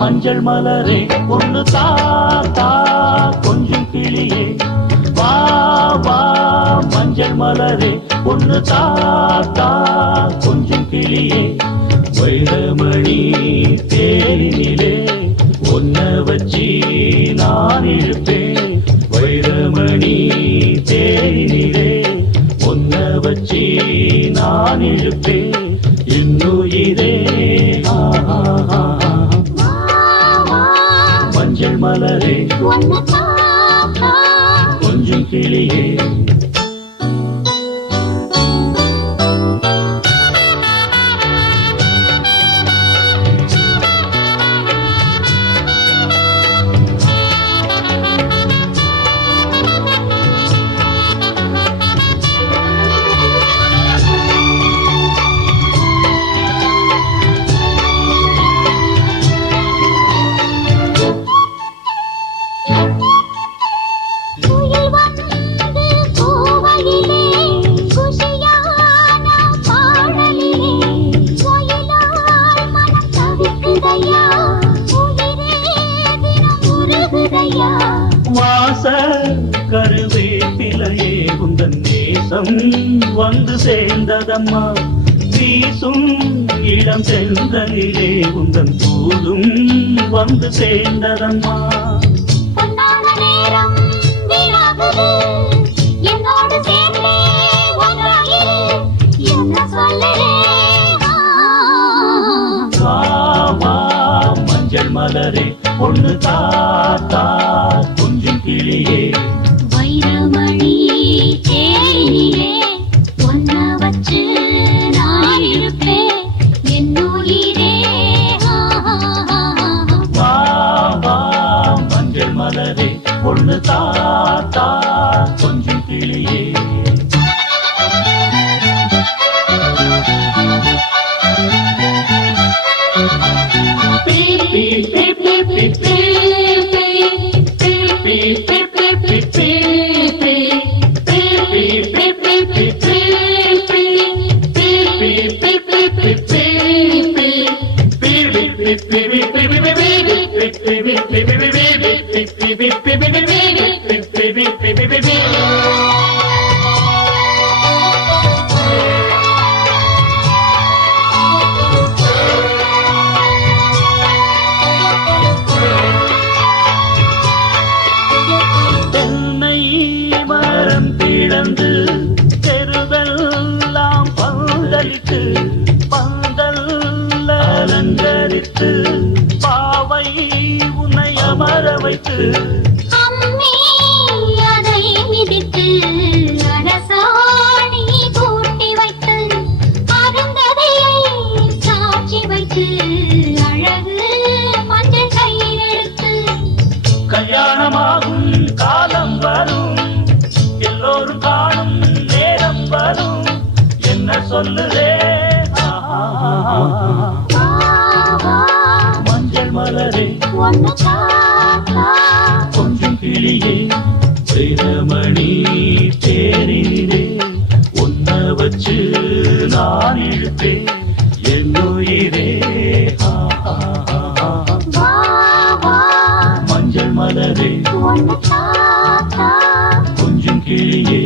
மஞ்சள் மலரே ஒன்று தாத்தா கொஞ்சம் கிளியே வா வா மஞ்சள் மலரே ஒன்று தாத்தா கொஞ்சம் கிளியே வைரமணி தேரினிலே ஒன்ன வச்சி நான் இழுப்பேன் வைரமணி தேரினிலே ஒன்ன வச்சி நான் இழுப்பேன் இன்னுயிரே மஞ்சள் மலரே கொஞ்சம் கிளியே வாச கருவேப்பிலையே உந்தன் நேசம் வந்து சேர்ந்ததம்மா வீசும் இளம் செந்தனிலே உந்தன் பூதும் வந்து சேர்ந்ததம்மா மஞ்சள் மலரே ஒன்று தாத்தா கொஞ்சம் கிளியே வைரமணி தேனிலே ஒன்ன வச்சு நான் இருப்பேன் என்னுயிரே வா வா மஞ்சள் மலரே ஒன்று தாத்தா கொஞ்சம் கிளியே தெருவெல்லாம் பந்தலிட்டு பந்தல் அலங்கரித்து பாவை உன்னை அமர வைத்து அம்மி அதை மிதித்து அரசாணி கூட்டி வைத்து அருந்ததையை சாட்சி வைத்து அழகு மஞ்சள் கையில் எடுத்து கல்யாணமாகும் காலம் வரும் எல்லோரும் காணும் நேரம் வரும் என்ன சொல்லுதே மஞ்சள் மலரே ஒன்னு தாத்தா கொஞ்சம் கிளியே வைரமணி தேரினிலே ஒன்ன வச்சு நான் இழுப்பேன் என்னுயிரே மஞ்சள் மலரே ஒன்னு தாத்தா கொஞ்சம் கிளியே